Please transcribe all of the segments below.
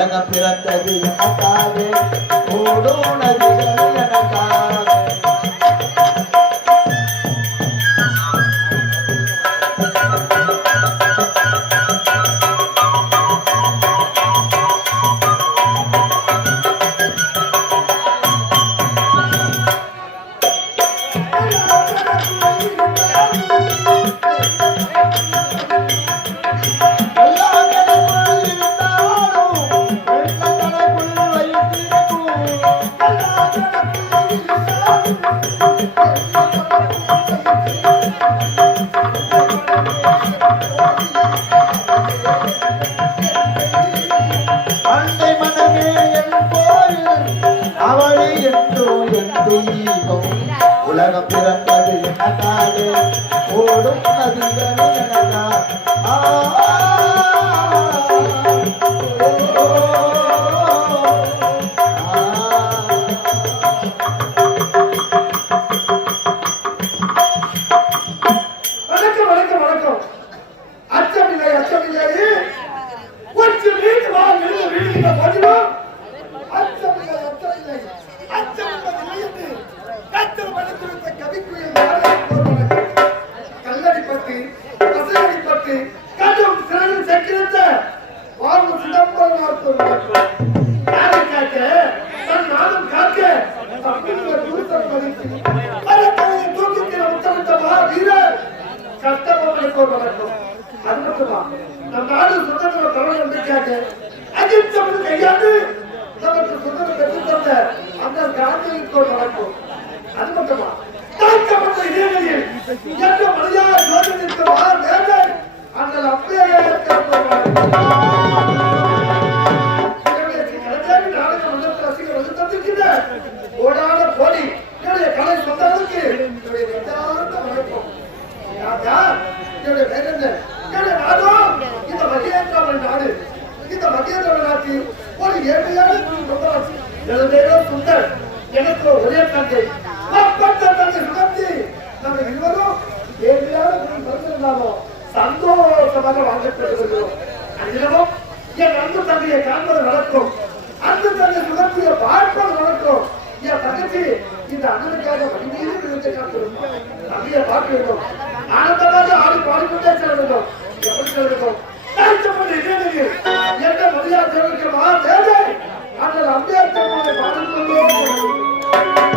உலகம் பிறந்தது அத்தாவே ஓடோனதிகளே பிறந்திருந்தாலோ சந்தோஷமாக வாழ்ந்துகொண்டிருக்கிறோம் அதிலும் என் அன்பு தந்தையை காண்பது நடக்கும் அன்பு தந்தை முகத்திய பார்ப்பது நடக்கும் என் தங்கச்சி இந்த அண்ணனுக்காக மனிதனும் இருந்து காத்திருக்கும். தந்தையை பார்க்க வேண்டும். ஆனந்தமாக ஆடி பாடிக்கொண்டே செல்ல வேண்டும். எப்படி செல்ல வேண்டும்? என்ற மரியாதை அண்ணன் அம்பேத்கர் பாடல் கொண்டே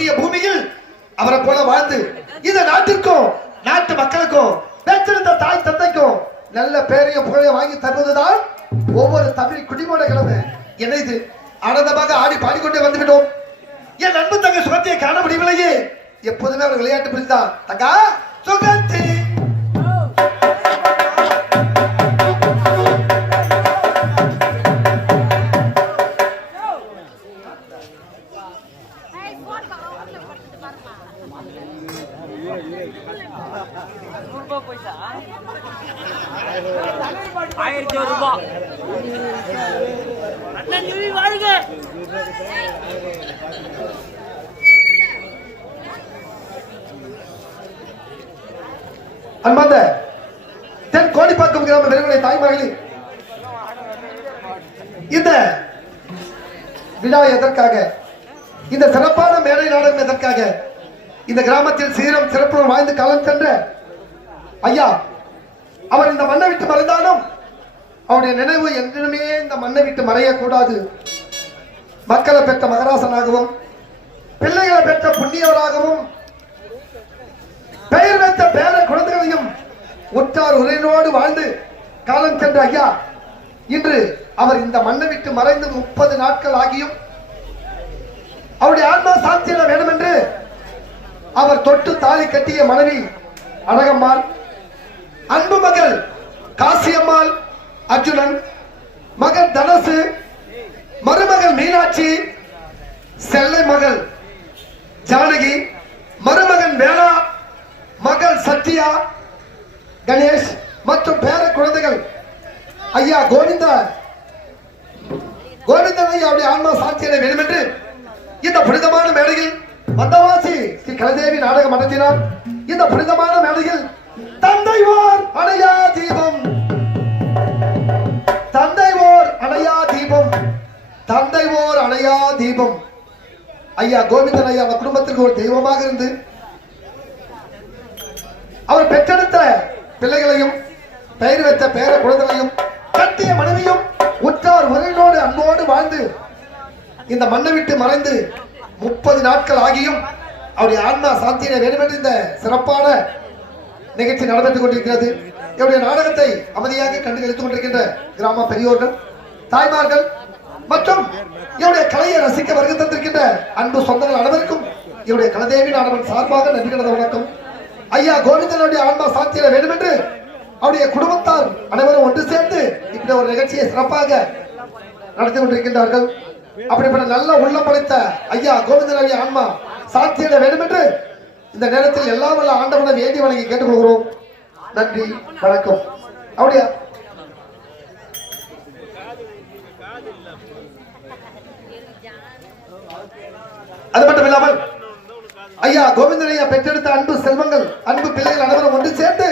இந்த பூமியில் அவரை போல வாழ்ந்து இந்த நாட்டிற்கும் நாட்டு மக்களுக்கும் பெற்றெடுத்த தாய் தந்தைக்கும் நல்ல பேரையும் புகழையும் வாங்கி தருவதுதான் ஒவ்வொரு தமிழ் குடிமோட கிழமை. என்ன இது? ஆனந்தமாக ஆடி பாடிக்கொண்டே வந்துவிட்டோம். என் அன்பு தங்க சுகத்தையை காண முடியவில்லையே. எப்போதுமே அவர் விளையாட்டு புரிந்தா தங்கா சுகத்தை ஆயிரத்தி ஒரு ரூபாய் அண்ணன் அன்பார்ந்த தென் கோடிப்பாக்கம் கிராம விரைவுகளை தாய்மகளி இந்த விழா எதற்காக இந்த சிறப்பான மேடை நாடகம் எதற்காக இந்த கிராமத்தில் சீரம் சிறப்புடன் வாழ்ந்து காலம் சென்ற ஐயா அவர் இந்த மண்ணை விட்டு மறைந்தாலும் அவருடைய நினைவு என்றுமே இந்த மண்ணை விட்டு மறையக்கூடாது. மக்களை பெற்ற மகராசனாகவும் பிள்ளைகளை பெற்ற புண்ணியவராகவும் பெயர் வைத்த பேர குழந்தைகளையும் உற்றார் உரையினோடு வாழ்ந்து காலம் சென்ற ஐயா இன்று அவர் இந்த மண்ணை விட்டு மறைந்து முப்பது நாட்கள் ஆகியும் அவருடைய ஆன்மா சாட்சியிட வேண்டும் என்று அவர் தொட்டு தாலி கட்டிய மனைவி அழகம்மாள் அன்பு மகள் காசியம்மாள் அர்ஜுனன் மகன் தனசு மருமகள் மீனாட்சி செல்லை மகள் ஜானகி மருமகன் வேளா மகள் சத்யா கணேஷ் மற்றும் பேர குழந்தைகள். ஐயா கோவிந்த கோவிந்தன் ஐயா அவருடைய ஆன்மா சாட்சியட வேண்டும் என்று இந்த புனிதமான மேடையில் வந்தவாசி கலதேவி நாடக மன்றத்தினால் இந்த புனிதமான மேடையில் தந்தைவார் அணையா தீபம். தந்தைவோர் அணையா தீபம். தந்தைவோர் அணையா தீபம். ஐயா கோவிந்தன் ஐயா அந்த குடும்பத்திற்கு ஒரு தெய்வமாக இருந்து அவர் பெற்றெடுத்த பிள்ளைகளையும் பெயர் வைத்த பேர குழந்தைகளையும் கட்டிய மனைவியும் உற்றார் உறவினோடு அன்போடு வாழ்ந்து இந்த மண்ணை விட்டு மறைந்து முப்பது நாட்கள் ஆகியும் அவருடைய ஆன்மா சாந்தியிட வேண்டும் என்று இந்த சிறப்பான நிகழ்ச்சி நடைபெற்றுக் கொண்டிருக்கிறது. இவருடைய நாடகத்தை அமைதியாக கண்டு கழித்துக் கொண்டிருக்கின்ற கிராம பெரியோர்கள் தாய்மார்கள் மற்றும் இவருடைய கலையை ரசிக்க வருகை தந்திருக்கின்ற அன்பு சொந்தங்கள் அனைவருக்கும் இவருடைய கலதேவி நாடகம் சார்பாக நன்றி வணக்கம். ஐயா கோவிந்தனுடைய ஆன்மா சாத்தியில வேண்டும் என்று அவருடைய குடும்பத்தார் அனைவரும் ஒன்று சேர்ந்து இப்படி ஒரு நிகழ்ச்சியை சிறப்பாக நடத்தி கொண்டிருக்கின்றார்கள். அப்படிப்பட்ட நல்ல உள்ளம் படைத்த ஐயா கோவிந்தனுடைய ஆன்மா சாத்தியிட வேண்டும் என்று இந்த நேரத்தில் எல்லாம் வல்ல ஆண்டவனை வேண்டி வணங்கி கேட்டுக்கொள்கிறோம். நன்றி வணக்கம். அப்படியா? அது மட்டும் இல்லாமல் ஐயா கோவிந்தனையா பெற்றெடுத்த அன்பு செல்வங்கள் அன்பு பிள்ளைகள் அனைவரும் ஒன்று சேர்ந்து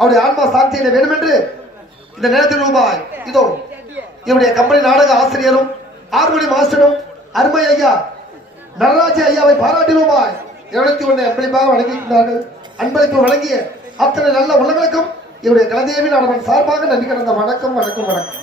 அவருடைய ஆன்மா சாந்தியிட வேண்டும் என்று இந்த நேரத்தில் ரூபாய் இதோ இவருடைய கம்பெனி நாடக ஆசிரியரும் ஆர்மோனியம் மாஸ்டரும் அருமை ஐயா நடராஜ ஐயாவை பாராட்டினோமாய் ரூபாய் இருநூத்தி ஒன்றை அன்பளிப்பாக வழங்கியிருக்கிறார்கள் அன்பளிப்பு வழங்கிய அத்தனை நல்ல உள்ளங்களுக்கும் இவருடைய கலதேவி நாடகம் சார்பாக நன்றி கடந்த வணக்கம் வணக்கம் வணக்கம்